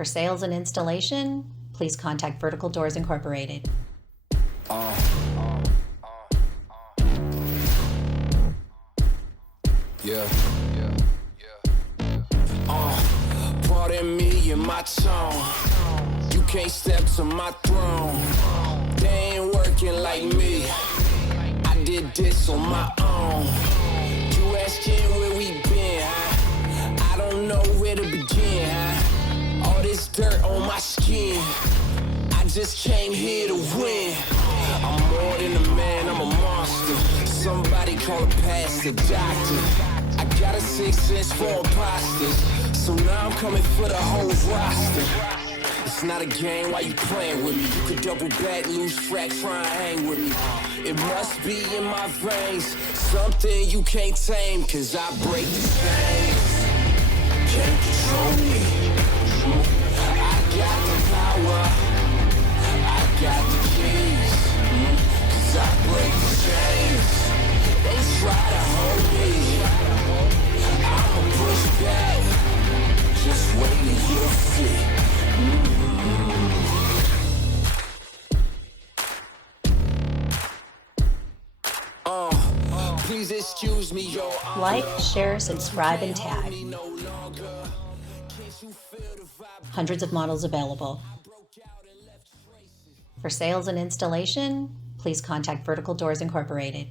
For sales and installation, please contact Vertical Doors Incorporated. Pardon me and my tone. You can't step to my throne. They ain't working like me. I did this on my own. You asking where we been, huh? I don't know where to begin, huh? All this dirt on my skin. I just came here to win. I'm more than a man, I'm a monster. Somebody call a pastor, doctor. I got a 6 sense for imposters. So now I'm coming for the whole roster. It's not a game, why you playing with me? You could double back, lose track, try and hang with me. It must be in my veins, something you can't tame, cause I break the chains. Can't control me. I got the power, I got the keys, cause I break the chains. They try to hold me, I'ma push back. Just wait and you'll see. Please excuse me, yo. Like, share, subscribe, and tag. Hundreds of models available. For sales and installation, please contact Vertical Doors Incorporated.